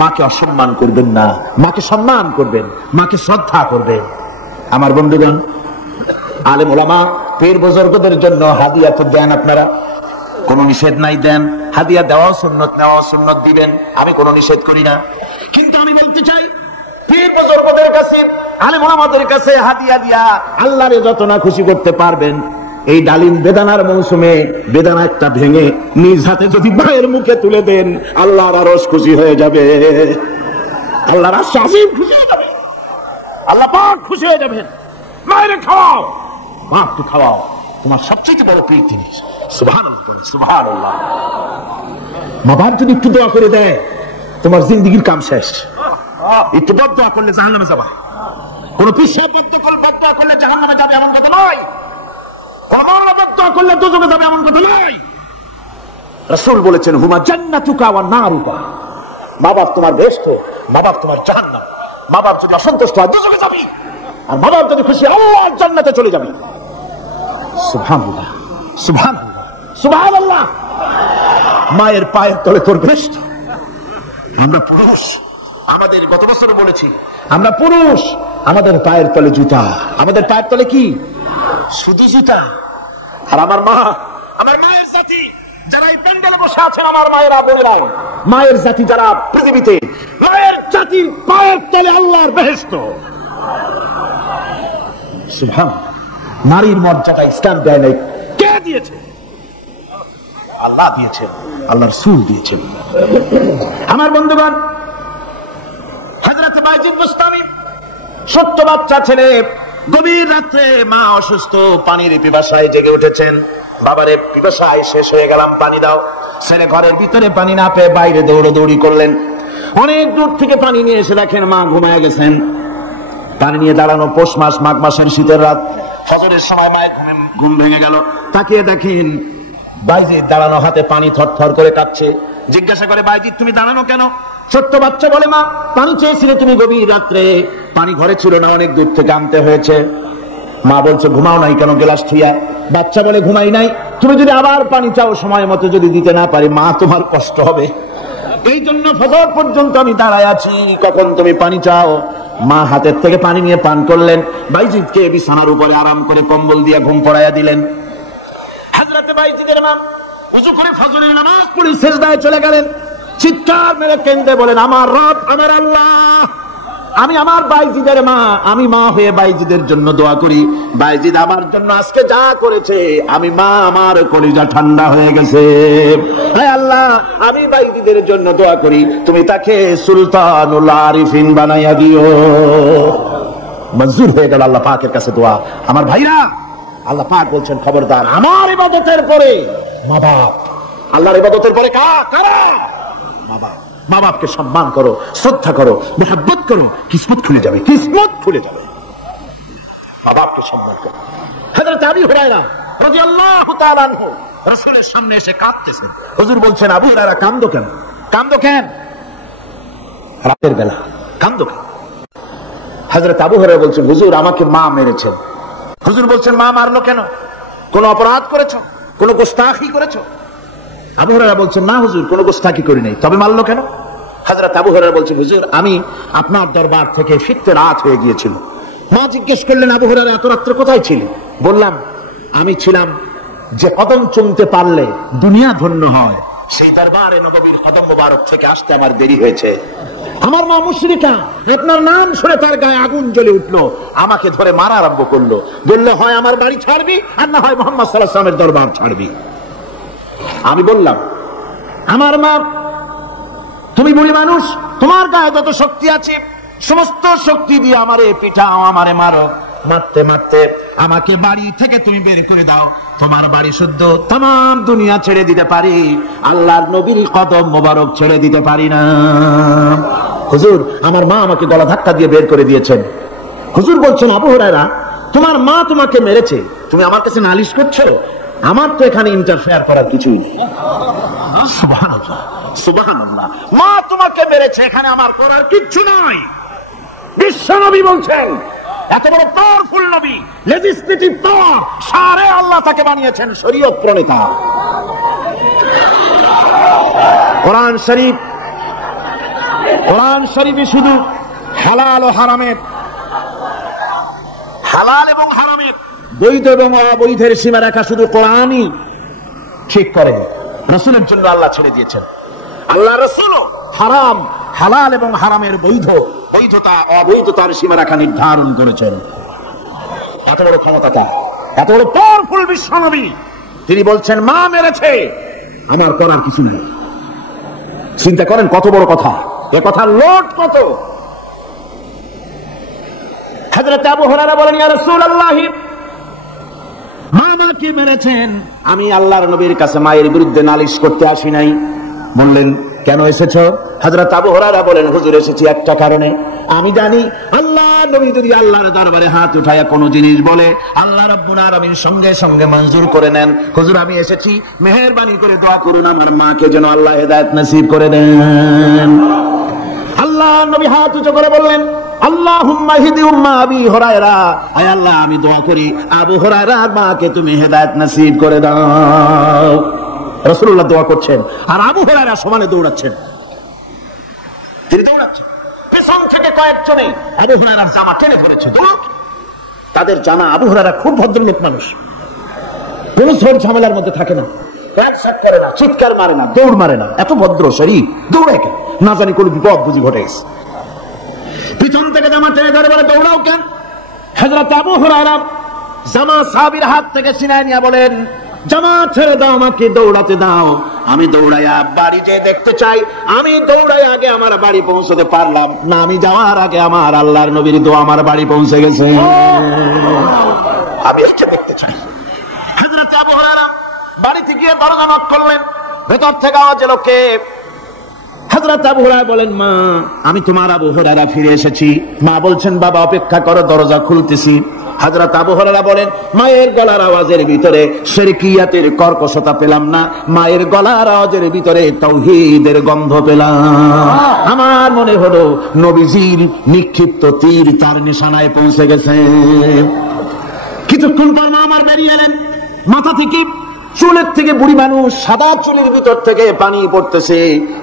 মাকে অসম্মান করবেন না, মাকে সম্মান করবেন, মাকে শ্রদ্ধা করবেন। আমার বন্ধুগণ, আলেম ওলামা পীর বুজুর্গদের জন্য হাদিয়া তো দেন, আপনারা কোনো নিষেধ নাই, দেন। হাদিয়া দেওয়া সুন্নত, নেওয়া সুন্নত, দিবেন, আমি কোনো নিষেধ করি না। কিন্তু আমি বলতে চাই, পীর বুজুর্গদের কাছে, আলেম ওলামাদের কাছে হাদিয়া দিয়া আল্লাহরে যত না খুশি করতে পারবেন, এই ডালিম বেদানার মৌসুমে বেদানা একটা ভেঙে নিজ হাতে যদি মায়ের মুখে তুলে দেন, আল্লাহর আরশ খুশি হয়ে যাবে, আল্লাহর আরশ আজিম খুশি হয়ে যাবে, আল্লাহ পাক খুশি হয়ে যাবেন। মায়ের খাওয়াও, বাপকে খাওয়াও, তোমার সবচেয়ে বড় প্রিয় জিনিস। সুবহানাল্লাহ, সুবহানাল্লাহ। মা বাপ যদি একটু দোয়া করে দেয়, তোমার জিন্দেগির কাম শেষ। একটু বদদোয়া করলে জাহান্নামে যাবে, কোন পিসাব বদদোয়া করলে জাহান্নামে যাবে এমন কথা নয়, বদদোয়া করলে দোজখে যাবে এমন কথা নয়। রাসূল বলেছেন, হুমা জান্নাতুকা ওয়া নারুকা, মা বাপ তোমার বেহেশত, মা বাপ তোমার জাহান্নাম। মা বাপ যদি অসন্তুষ্ট হয়, দোজখে যাবি, আর মা বাপ যদি খুশি, আল্লাহর জান্নাতে চলে যাবি। সুবহানাল্লাহ, সুবহানাল্লাহ, সুবহানাল্লাহ। মায়ের পায়ের তলে তোর বেহেশত। আমরা পুরুষ, আমাদের গত বছর বলেছি, আমরা পুরুষ, আমাদের পায়ের তলে জুতা, আমাদের পায়ের তলে কি? শুধু জুতা। আর আমার মা, আমার মায়ের জাতি যারা এই প্যান্ডেলে বসে আছেন, আমার মায়েরা বোনেরা, মায়ের জাতি যারা পৃথিবীতে, মায়ের জাতির পায়ের তলে আল্লাহর বেহেশত। সুবহানাল্লাহ। নারীর মর্যাদা ইসলাম দেয় নাই, কে দিয়েছে? আল্লাহ দিয়েছেন, আল্লাহর রাসূল দিয়েছেন। আমার বন্ধুগণ, হযরত বাইজিদ বুস্তামি, ছোট্ট বাচ্চা ছেলে, গভীর রাত্রে মা অসুস্থ, পানির পিপাসায় জেগে উঠেছেন। বাবারে, পিপাসায় শেষ হয়ে গেলাম, পানি দাও। ছেলে ঘরের ভিতরে পানি না পেয়ে বাইরে দৌড়াদৌড়ি করলেন। অনেক দূর থেকে পানি নিয়ে এসে দেখেন মা ঘুমায় গেছেন। পানি নিয়ে দাঁড়ানো, পৌষ মাস, মাঘ মাসের শীতের রাত, ফজরের সময় মায়ের ঘুম ভেঙে গেল। তাকিয়ে দেখেন বাইজিদ দাঁড়ানো, হাতে পানি থরথর করে কাঁপছে। জিজ্ঞাসা করে, বাইজিদ তুমি দাঁড়ানো কেন? ছোট্ট বাচ্চা বলে, মা পানি চেয়েছিলে তুমি গভীর রাত্রে, পানি ঘরে ছিল না, অনেক দূর থেকে আনতে হয়েছে। মা বলছে, ঘুমাও নাই কেন গ্লাস থুইয়া? বাচ্চা বলে, ঘুমাই নাই, তুমি যদি আবার পানি চাও, সময় মতো যদি দিতে না পারি, মা তোমার কষ্ট হবে, এই জন্য ফজর পর্যন্ত আমি দাঁড়ায় আছি, কখন তুমি পানি চাও। মা হাতের থেকে পানি নিয়ে পান করলেন। বাইজিদকে বিছানার উপরে আরাম করে কম্বল দিয়ে ঘুম পড়াইয়া দিলেন। হযরত বাইজিদের মা ওযু করে ফজরের নামাজ পড়ে সিজদায় চলে গেলেন। চিৎকার মেরে কেঁদে বলেন, আমার রব, আমার আল্লাহ, আমি আমার বাইজিদের মা, আমি মা হয়ে বাইজিদের জন্য দোয়া করি। বাইজিদ আমার জন্য আজকে যা করেছে, আমি মা, আমার কলিজা ঠান্ডা হয়ে গেছে। হে আল্লাহ, আমি বাইজিদের জন্য দোয়া করি, তুমি তাকে সুলতানুল আরিফিন বানাইয়া দিও। মঞ্জুর হয়ে গেল আল্লাহ পাকের কাছে দোয়া। আমার ভাইরা, আল্লাহ পাক বলছেন, খবরদার, আমার ইবাদতের পরে মা বাপ, আল্লাহর ইবাদতের পরে কারা? মা বাপ। মা বাপকে সম্মান করো, শ্রদ্ধা করো, মোহাব্বত করো, কিসমত খুলে যাবে, কিসমত খুলে যাবে। মা বাপকে সম্মান করো। হযরত আবু হুরায়রা রাদিয়াল্লাহু তাআলা আনহু রাসূলের সামনে এসে কাঁদতেছেন। হুজুর বলছেন, আবু হুরায়রা কাঁদো কেন? কাঁদো কেন? রাতের বেলা কাঁদো কেন? হযরত আবু হুরায়রা বলছেন, হুজুর আমাকে মা মেরেছেন। হুজুর বলছেন, মা মারলো কেন? কোন অপরাধ করেছো? কোন গোস্তাখি করেছো? আবু হুরায়রা বলছেন, না হুজুর, কোন গোস্তাখি করি নাই, তবে মারলো কেন? হযরত আবু হুরায়রা বলছেন, হুজুর আমি আপনার দরবার থেকে ফিরতে রাত হয়ে গিয়েছিল। মা জিজ্ঞেস করলেন, আবু হুরায়রা এত রাত্রে কোথায় ছিলেন? বললাম, আমি ছিলাম যে কদম চুমতে পারলে দুনিয়া ধন্য হয়, সেই দরবারে নববীর কদম মোবারক থেকে আসতে আমার দেরি হয়েছে। আমার মা মুশরিকা, আপনার নাম শুনে তার গায়ে আগুন জ্বলে উঠলো, আমাকে ধরে মারা আরম্ভ করলো। বললে, হয় আমার বাড়ি ছাড়বি, আর না হয় মুহাম্মদ সাল্লাল্লাহু আলাইহি ওয়াসাল্লামের দরবার ছাড়বি। আমি বললাম, আমার মা তুমি বুড়ি মানুষ, তোমার গায়ে যত শক্তি আছে সমস্ত শক্তি দিয়ে আমারে পিটাও, আমারে মারো, মারতে মারতে আমাকে বাড়ি থেকে তুমি বের করে দাও। তোমার বাড়ি শুদ্ধ তাম দুনিয়া ছেড়ে দিতে পারি, আল্লাহর নবীর কদম মোবারক ছেড়ে দিতে পারি না। হুজুর, আমার মা আমাকে গলা ধাক্কা দিয়ে বের করে দিয়েছেন। হুজুর বলছেন, আবু হুরায়রা, তোমার মা তোমাকে মেরেছে, তুমি আমার কাছে নালিশ করছো? আমার তো এখানে ইন্টারফেয়ার করার কিছুই নেই। সুবহানাল্লাহ, সুবহানাল্লাহ। মা তোমাকে মেরেছে, এখানে আমার করার কিচ্ছু নাই। বিশ্ব নবী বলছেন, এত বড় পাওয়ারফুল নবী, লেজিসলেটিভ পাওয়ার, সারে আল্লাহ তাকে বানিয়েছেন শরীয়ত প্রণেতা। কোরআন শরীফে শুধু হালাল ও হারামের, হালাল এবং হারামের, বৈধ এবং অবৈধের সীমারেখা শুধু কোরআনই ঠিক করে। রাসূলের জন্য আল্লাহ ছেড়ে দিয়েছেন। আল্লাহ রাসূল হারাম, হালাল এবং হারামের বৈধতা অবৈধতার সীমারেখা নির্ধারণ করেছেন। এত বড় ক্ষমতা তার, এত বড় পাওয়ারফুল বিশ্বনবী, তিনি বলছেন মা মেরেছে, আমার করার কিছু নেই। চিন্তা করেন কত বড় কথা, এ কথার লোড কত। হযরত আবু হুরায়রা বলেন, ইয়া রাসূলুল্লাহ, মা আমাকে মেরেছেন, আমি আল্লাহর নবীর কাছে মায়ের বিরুদ্ধে নালিশ করতে আসি নাই। বললেন, কেন এসেছো? হযরত আবু হুরায়রা বলেন, হুজুর, এসেছি একটা কারণে। আমি জানি আল্লাহ নবী যদি আল্লাহর দরবারে হাত উঠায়া কোনো জিনিস বলে, আল্লাহ রাব্বুল আলামিন সঙ্গে সঙ্গে মঞ্জুর করে নেন। হুজুর, আমি এসেছি, মেহেরবানি করে দোয়া করুন আমার মাকে যেন আল্লাহ হেদায়েত নসিব করে দেন। আল্লাহ নবী হাত উঁচু করে বললেন, আল্লাহুম্মা হিদি উম্মা আবি হুরায়রা, আয় আল্লাহ, আমি দোয়া করি আবু হুরায়রার মাকে তুমি হেদায়েত নসিব করে দাও। রাসূলুল্লাহ দোয়া করছেন আর আবু হুরায়রা সমানে দৌড়াচ্ছেন। তিনি দৌড়াচ্ছেন, পেছন থেকে কয়েকজনে আবু হুরায়রার জামা টেনে ধরেছে। তাদের জানা, আবু হুরায়রা খুব ভদ্রলোক মানুষ, কোন ঝড় ঝামেলার মধ্যে থাকে না, প্যান্ট করে না, চিৎকার মারে না, দৌড় মারে না, এত ভদ্র শরীর, দৌড়ায় কেন? না জানি কোন বিপদ বুঝি ঘটে গেছে। পিছন থেকে জামা টেনে ধরে বলে, দৌড়াও কেন? হযরত আবু হুরায়রা জামা সাহাবীর হাত থেকে ছিনায় নিয়ে বলেন, জামা ছেড়ে দাও, আমাকে দৌড়াতে দাও। আমি দৌড়াইয়া বাড়ি যেয়ে দেখতে চাই, আমি দৌড়াই আগে আমার বাড়ি পৌঁছতে পারলাম না, আমি যাওয়ার আগে আমার আল্লাহর নবীর দোয়া আমার বাড়ি পৌঁছে গেছে, আমি এটা দেখতে চাই। হযরত আবু হুরায়রা বাড়িতে গিয়ে দরজা নক করলেন, ভেতর থেকে আওয়াজ এলো, কে? হযরত আবু হুরায়রা বলেন, মা, আমি তোমার আবু হুরায়রা ফিরে এসেছি। মা বলছেন, বাবা অপেক্ষা করো, দরজা খুলতেছি। হযরত আবু হুরায়রা বলেন, মায়ের গলার আওয়াজের ভিতরে শিরকিয়াতের কর্কশতা পেলাম না, মায়ের গলার আওয়াজের ভিতরে তাওহীদের গন্ধ পেলাম। আমার মনে হলো নবীজির নিক্ষিপ্ত তীর তার নিশানায় পৌঁছে গেছে। কিছুক্ষণ পর মা আমার বেরিয়ে এলেন, মাথা থেকে, চুলের থেকে, বুড়ি মানুষ, সাদা চুলের ভিতর থেকে পানি পড়তেছে।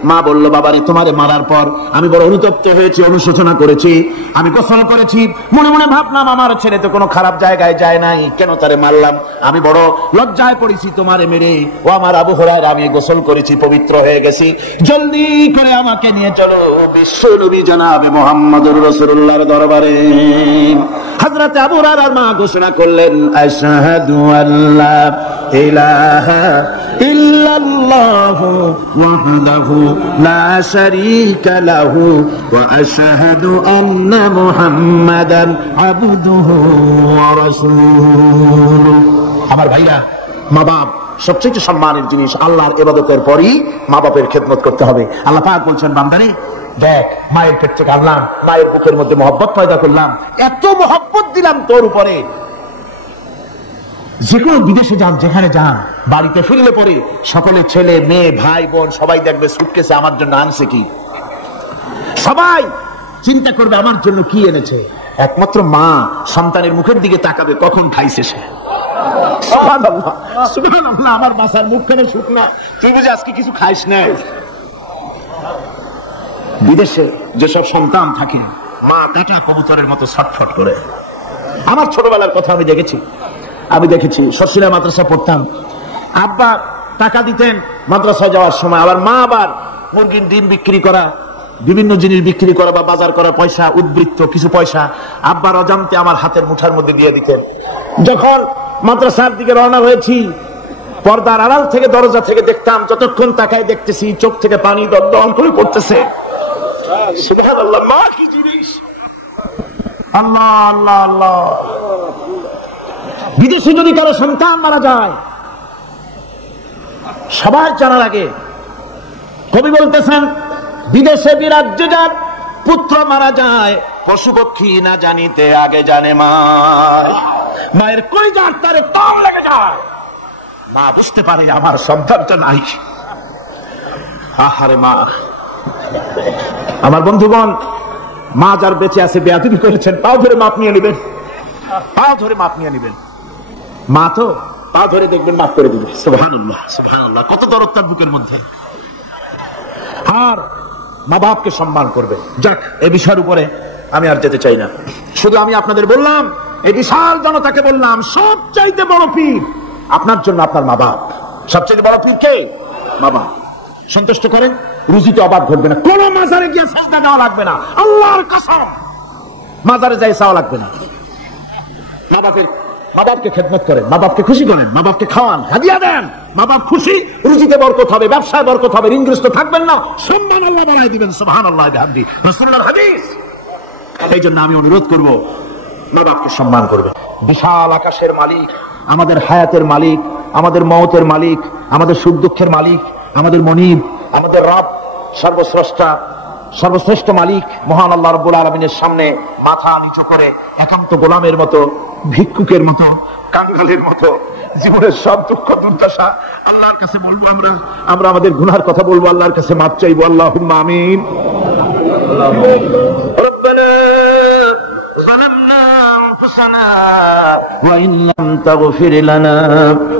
মা বলল, বাবারে, তোমারে মারার পর আমি বড় অনুতপ্ত হয়েছি, অনুশোচনা করেছি, আমি গোসল করেছি, মনে মনে ভাবলাম আমার ছেলে তো কোনো খারাপ জায়গায় যায় নাই, কেন তারে মারলাম? আমি বড় লজ্জায় পড়েছি তোমারে মেরে। ও আমার আবু হুরায়রা, আমি গোসল করেছি, পবিত্র হয়ে গেছি, জলদি করে আমাকে নিয়ে চলো বিশ্ব নবী জনাবে মুহাম্মদুর রাসূলুল্লাহর দরবারে। হযরত আবু হুরায়রার মা ঘোষণা করলেন, আশহাদু আল্লা ইলাহা ইল্লাল্লাহু ওয়াহদাহু লা শারীকা লাহু ওয়া আশহাদু আন্না মুহাম্মাদান আবদুহু ওয়া রাসূলুহু। আমার ভাইরা, মা বাপ সবচেয়ে সম্মানের জিনিস। আল্লাহর ইবাদতের পরই মা বাপের খেদমত করতে হবে। আল্লাহ পাক বলছেন, বান্দারে, দেখ, মায়ের পেট থেকে আনলাম, মায়ের বুকের মধ্যে মহব্বত পয়দা করলাম, এত মহব্বত দিলাম তোর উপরে, যে কোনো বিদেশে যান, যেখানে যান, বাড়িতে ফিরলে পরে সকলে, ছেলে মেয়ে ভাই বোন সবাই দেখবে সুটকেসে আমার জন্য আনছে কি, সবাই চিন্তা করবে আমার জন্য কি এনেছে। একমাত্র মা সন্তানের মুখের দিকে তাকাবে, কখন খাইছে সে। সুবহানাল্লাহ, সুবহানাল্লাহ, আমার বাসার মুখখানে শুকনা, তুই বুঝি আজকে কিছু খাইস না। বিদেশে যেসব সন্তান থাকে, মা কাটা কবুতরের মতো ছটফট করে। আমার ছোটবেলার কথা আমি দেখেছি, শর্ষিলা মাদ্রাসা পড়তাম, আব্বা টাকা দিতেন মাদ্রাসা যাওয়ার সময়, আবার মা আবার মুরগির ডিম বিক্রি করা, বিভিন্ন জিনিস বিক্রি করা বা বাজার করা পয়সা, উদ্বৃত্ত কিছু পয়সা আব্বার অজান্তে আমার হাতের মুঠার মধ্যে দিয়ে দিতেন। যখন মাদ্রাসার দিকে রওনা হয়েছি, পর্দার আড়াল থেকে দরজা থেকে দেখতাম, যতক্ষণ তাকায় দেখতেছি চোখ থেকে পানি দল করে পড়তেছে। সুবহানাল্লাহ, মা কি জিনিস! আল্লাহ আল্লাহ আল্লাহ। বিদেশে যদি কারো সন্তান মারা যায় সবার জানার আগে, কবি বলতেছেন, বিদেশে বিরাজ্যে যার পুত্র মারা যায়, পশু পক্ষী না জানিতে আগে জানে মা। মায়ের কলিজার তারে টান লেগে যায়, মা বুঝতে পারে আমার সন্তানটা নাই। আহারে মা! আমার বন্ধুগণ, মা যার বেঁচে আছে বেয়াদবি করেছেন, পাও ধরে মাপ নিয়ে নেবেন, পাও ধরে মাপ নিয়ে নেবেন। মা তো পা ধরে দেখবেন মাফ করে দিবে। সুবহানাল্লাহ সুবহানাল্লাহ, কত দরদ তার বুকের মধ্যে। আর মা বাপকে সম্মান করবে। যাক, এই বিষয়ের উপরে আমি আর যেতে চাই না। শুধু আমি আপনাদের বললাম, এই বিশাল জনতাকে বললাম, সবচাইতে বড় পীর আপনার জন্য আপনার মা বাপ। সবচাইতে বড় পীর কে? মা বাপ। সন্তুষ্ট করেন, রুজিতে অবাক ঘটবে না। কোন মাজারে গিয়ে সাজদা দেওয়া লাগবে না, আল্লাহর কসম, মাজারে যাই চাওয়া লাগবে না। মা বাপকে খেদমত করেন, মা বাপকে খুশি করেন, মা বাপকে খাওয়ান, হাদিয়া দেন, মা বাপ খুশি, রুজিতে বরকত হবে, ব্যবসায় বরকত হবে, ঋণগ্রস্ত থাকবেন না, সম্মান আল্লাহ বাড়াই দিবেন। সুবহানাল্লাহ বিহামদি, রাসূলুল্লাহর হাদিস। এই জন্য আমি অনুরোধ করব, মা বাপকে সম্মান করবে। বিশাল আকাশের মালিক, আমাদের হায়াতের মালিক, আমাদের মওতের মালিক, আমাদের সুখ দুঃখের মালিক, আমাদের মনিব, আমাদের রব, সর্বস্রষ্টা, সর্বশ্রেষ্ঠ মালিক মহান আল্লাহ রাব্বুল আলামিনের সামনে মাথা নিচু করে একান্ত গোলামের মতো, ভিক্ষুকের মতো, কাঙ্গালের মতো জীবনের সব দুঃখ দুর্দশা আল্লাহর কাছে বলবো। আমরা আমাদের গুনাহের কথা বলবো, আল্লাহর কাছে মাপ চাইবো। আল্লাহুম্মা আমিন। রব্বানা যালামনা আনফুসানা ওয়া ইন লাম তাগফির লানা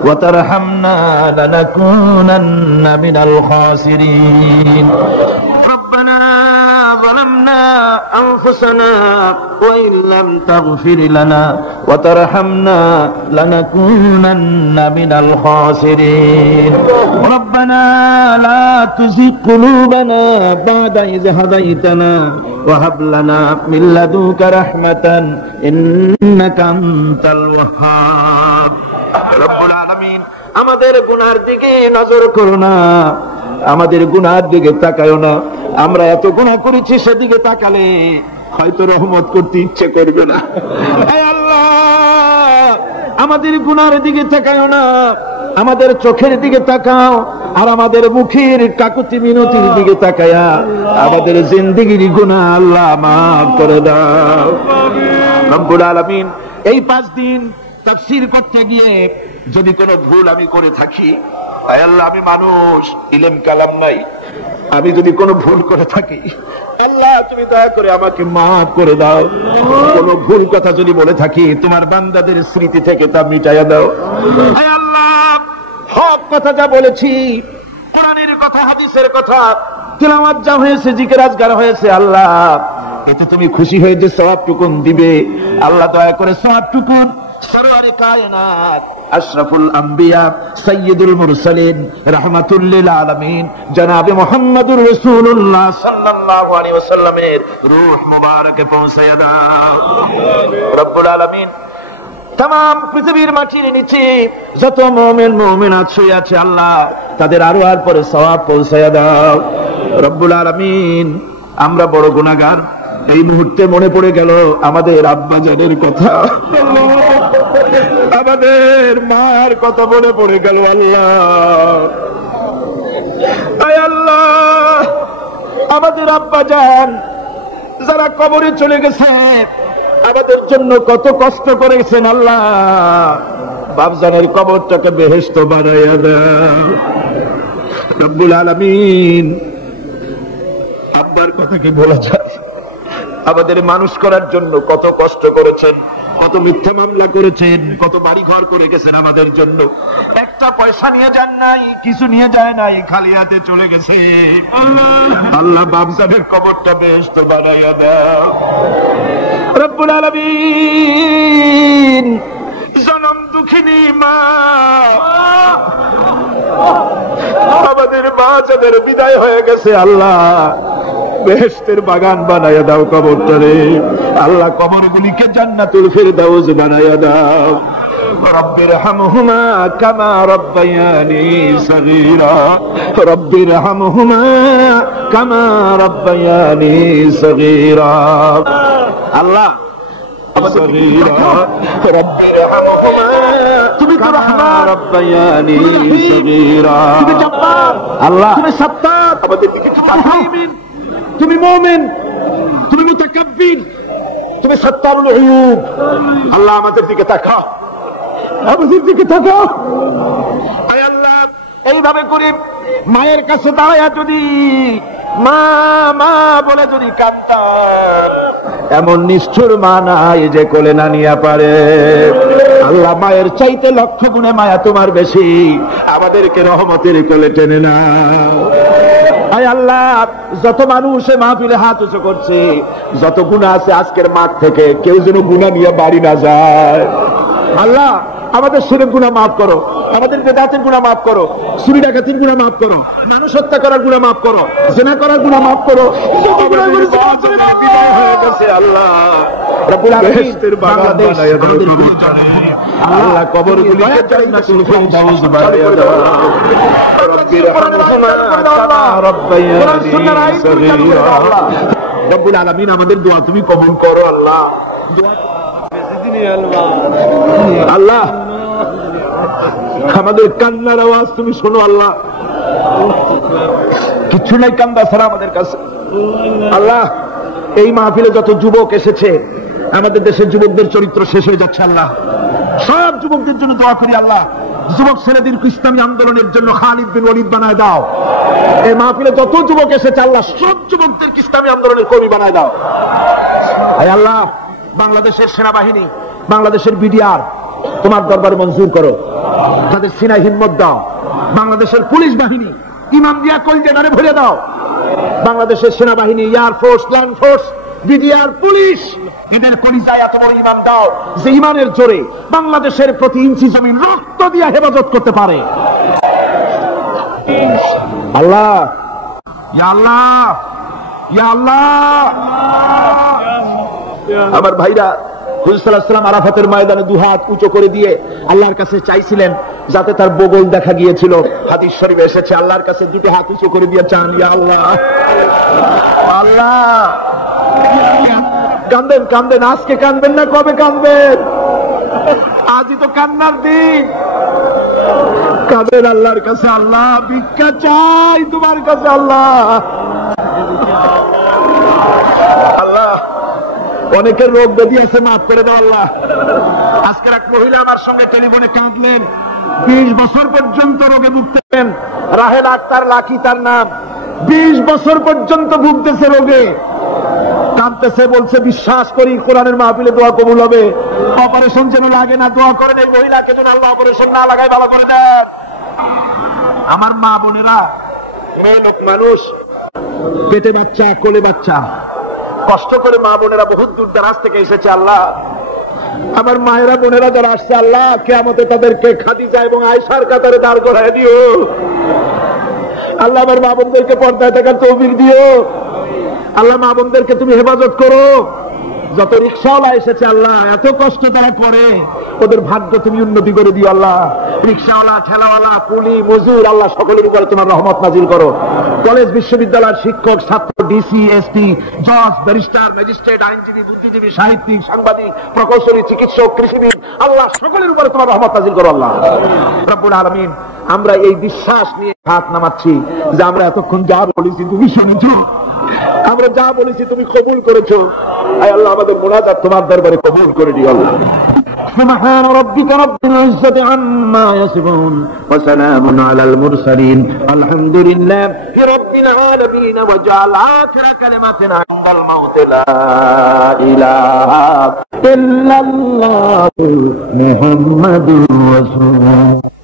ওয়া তারহামনা লানাকুনান্না মিনাল খাসিরিন। ربنا ظلمنا أنفسنا وإن لم تغفر لنا وترحمنا لنكونن من الخاسرين ربنا لا تزغ قلوبنا بعد إذ هديتنا وهب لنا من لدنك رحمة إنك أنت الوهاب رب العالمين আমাদের গুনার দিকে নজর করো না, আমাদের গুনার দিকে তাকায়ো না। আমরা এত গুনাহ করেছি, সেদিকে তাকালে হয়তো রহমত করতে ইচ্ছে করবে না। হে আল্লাহ, আমাদের গুনার দিকে তাকায়ো না, আমাদের চোখের দিকে তাকাও, আর আমাদের মুখের কাকুতি মিনতির দিকে তাকায়া আমাদের জিন্দেগির গুনাহ আল্লাহ মাফ করে দাও রব্বুল আলামিন। এই 5 দিন তাফসীর করতে গিয়ে যদি কোনো ভুল আমি করে থাকি, আয় আল্লাহ, আমি মানুষ, ইলম কালাম নাই, আমি যদি কোনো ভুল করে থাকি, আল্লাহ তুমি দয়া করে আমাকে মাফ করে দাও। কোনো ভুল কথা যদি বলে থাকি, তোমার বান্দাদের স্মৃতি থেকে তা মিটাইয়া দাও। আয় আল্লাহ, হক কথা যা বলেছি, কোরআনের কথা, হাদিসের কথা, তিলাওয়াত যা হয়েছে, জিকির আজকার হয়েছে, আল্লাহ এতে তুমি খুশি হয়ে যে সওয়াবটুকুন দিবে, আল্লাহ দয়া করে সওয়াবটুকুন সরওয়ারে কায়নাত, আশরাফুল আম্বিয়া, সাইয়্যিদুল মুরসালিন, রাহমাতুল লিল আলামিন জনাবে মুহাম্মদুর রাসূলুল্লাহ সাল্লাল্লাহু আলাইহি ওয়াসাল্লামের রূহ মুবারকে পৌঁছায়া দাও রব্বুল আলামিন। तमाम পৃথিবীর মাটির নিচে যত মুমিন মুমিনাত শুয়ে আছে, আল্লাহ তাদের আরওয়ার পরে সওয়াব পৌঁছায়া দাও রব্বুল আলামিন। আমরা বড় গুনাহগার, এই মুহূর্তে মনে পড়ে গেল আমাদের আব্বা জানের কথা, আমাদের মায়ের কথা মনে পড়ে গেল। আল্লাহ, আয় আল্লাহ, আমাদের আব্বা জান যারা কবরে চলে গেছে, আমাদের জন্য কত কষ্ট করেছেন, আল্লাহ বাপজানের কবরটাকে বেহেশত বানাইয়া দাও রব্বুল আলামিন। আব্বার কথা কি বলা যায়? আমাদের মানুষ করার জন্য কত কষ্ট করেছেন, কত মিথ্যা মামলা করেছেন, কত বাড়ি ঘর করে গেছেন আমাদের জন্য। একটা পয়সা নিয়ে যান নাই, কিছু নিয়ে যায় নাই, খালি হাতে চলে গেছে। আল্লাহ বাপজানের কবরটা বেহেশত বানাইয়া দাও রব্বুল আলামিন। জনম দুঃখিনী মা, আমাদের মা যাদের বিদায় হয়ে গেছে, আল্লাহ বেহেশতের বাগান বানাইয়া দাও কবরটারে। আল্লাহ কবরগুলিকে জান্নাতুল ফিরদাউস বানাইয়া দাও রব্বিরহামহুমা কামা রব্বায়ানি সগীরা, রব্বিরহামহুমা কামা রব্বায়ানি সগীরা। আল্লাহ তুমি তো রহমান, রব্বায়ানি সগীরা, তুমি জব্বার, আল্লাহ তুমি সত্তার, আমাদের দিকে তুমি মুমিন, তুমি মুতাকাব্বির, তুমি সত্তারুল উয়ুব। আল্লাহ আমাদের দিকে তাকাও, আমাদের দিকে তাকাও। আল্লাহ এইভাবে করে মায়ের কাছে দাঁড়ায়া যদি মা মা বলে যদি কাঁদতাম, এমন নিষ্ঠুর মা নাই যে কোলে না নিয়ে পারে। আল্লাহ মায়ের চাইতে লক্ষ গুণে মায়া তোমার বেশি, আমাদেরকে রহমতের কোলে টেনে না। আয় আল্লাহ, যত মানুষ মাহফিলে হাত উঁচু করছে, যত গুনাহ আছে আজকের মাঠ থেকে কেউ যেন গুনাহ নিয়ে বাড়ি না যায়। আল্লাহ আমাদের শিরক গুনাহ মাফ করো, আমাদের বেদাতের গুনাহ মাফ করো, চুরি ডাকাতির গুনাহ মাফ করো, মানুষ হত্যা করার গুনাহ মাফ করো, জিনা করার গুনাহ মাফ করো। আল্লাহ রব্বুল আলামিন বাংলাদেশ আল্লাহ কবরগুলিকে জান্নাতুল ফিরদাউস বানিয়ে দাও। রব্বিরহামহুমা কামা রব্বায়ানি সগীরা। রব্বুল আলামিন আমাদের দোয়া তুমি কবুল করো আল্লাহ। আল্লাহ আমাদের কান্নার আওয়াজ তুমি শোনো আল্লাহ, কিছু নাই কান্দা ছাড়া আমাদের কাছে। আল্লাহ এই মাহফিলে যত যুবক এসেছে, আমাদের দেশের যুবকদের চরিত্র শেষ হয়ে যাচ্ছে আল্লাহ। সব যুবকদের জন্য দোয়া করি আল্লাহ, যুবক ছেলেদেরকে ইসলামী আন্দোলনের জন্য খালিদ বিন ওয়ালিদ বানায় দাও। এই মাহফিলে যত যুবক এসেছে আল্লাহ, সব যুবকদেরকে ইসলামী আন্দোলনের কর্মী বানায় দাও। আল্লাহ বাংলাদেশের সেনাবাহিনী, বাংলাদেশের বিডিআর তোমার দরবারে মঞ্জুর করো, তাদের সিনায় হিম্মত দাও। বাংলাদেশের পুলিশ বাহিনী ইমাম দিয়া কলজেনারে ভরে দাও। বাংলাদেশের সেনাবাহিনী, air force, land force, BDR, police, এদের কলিজায় এত বড় ইমান দাও যে ইমানের জোরে বাংলাদেশের প্রতি ইঞ্চি জমিন রক্ত দিয়া হেফাজত করতে পারে। আল্লাহ ইয়া আল্লাহ ইয়া আল্লাহ। আমার ভাইরা হুজুর সাল্লাল্লাহু আলাইহি ওয়াসাল্লাম আরাফাতের ময়দানে দুহাত উঁচু করে দিয়ে আল্লাহর কাছে চাইছিলেন, যাতে তার বগল দেখা গিয়েছিল। হাদিস শরীফে এসেছে আল্লাহর কাছে দুটো হাত উঁচু করে দিয়ে চান, ইয়া আল্লাহ আল্লাহ। কান্দেন কান্দেন, আজকে কাঁদবেন না কবে কাঁদবেন? আজই তো কান্নার দিন। কাঁদেন আল্লাহর কাছে, আল্লাহ ভিক্ষা চাই তোমার কাছে আল্লাহ। আল্লাহ অনেকের রোগ ব্যাধি আছে, মাফ করে দাও আল্লাহ। আজকের এক মহিলা আমার সঙ্গে টেলিফোনে কাঁদলেন, 20 বছর পর্যন্ত রোগে ভুগতেন। রাহেল আক্তার লাকি তার নাম, 20 বছর পর্যন্ত ভুগতেছে রোগে, কাঁদতেছে, বলছে বিশ্বাস করি কোরআনের মাহফিলে দোয়া কবুল হবে, অপারেশন যেন লাগে না, দোয়া করেন এই মহিলাকে যেন আল্লাহ অপারেশন না লাগায় ভালো করে দেন। আমার মা বোনেরা, মেয়ে লোক মানুষ, পেটে বাচ্চা, কোলে বাচ্চা, কষ্ট করে মা বোনেরা বহুত দূর দারাজ থেকে এসেছে আল্লাহ। আমার মায়েরা বোনেরা যারা আসছে আল্লাহ, কিয়ামতে তাদেরকে খাদিজা এবং আয়েশার কাতারে দাঁড় করায় দিও আল্লাহ। আমার মা বোনদেরকে পর্দায় থাকার তৌফিক দিও আল্লাহ। মা বোনদেরকে তুমি হেফাজত করো। যত রিক্সাওয়ালা এসেছে আল্লাহ, এত কষ্ট তারা করে, ওদের ভাগ্য তুমি উন্নতি করে দিও আল্লাহ। রিক্সাওয়ালা, ঠেলাওয়ালা, কুলি, মজুর আল্লাহ, সকলের উপরে তোমার রহমত নাজিল করো। কলেজ বিশ্ববিদ্যালয়ের শিক্ষক, ছাত্র, ডিসি, এসপি, জজ, ব্যারিস্টার, ম্যাজিস্ট্রেট, আইনজীবী, বুদ্ধিজীবী, সাহিত্যিক, সাংবাদিক, প্রকৌশলী, চিকিৎসক, কৃষিবিদ আল্লাহ, সকলের উপরে তোমার রহমত নাজিল করো আল্লাহ রব্বুল আলামিন। আমরা এই বিশ্বাস নিয়ে হাত নামাচ্ছি যে আমরা এতক্ষণ যা বলেছি তুমি শুনেছো, আমরা যা বলেছি তুমি কবুল করেছো। আয় আল্লাহ আমাদের মুনাজাত তোমার দরবারে কবুল করে দিও আল্লাহ। সুবহান রাব্বিকা রাব্বিল ইজ্জাতি আম্মা ইয়াসিফুন ওয়া সালামুন আলাল মুরসালিন আলহামদুলিল্লাহি রাব্বিল আলামিন ওয়া জাআল আখিরা কালিমাতিনা ইনদাল মাউত লা ইলাহা ইল্লাল্লাহু মুহাম্মাদুর রাসূলুল্লাহ।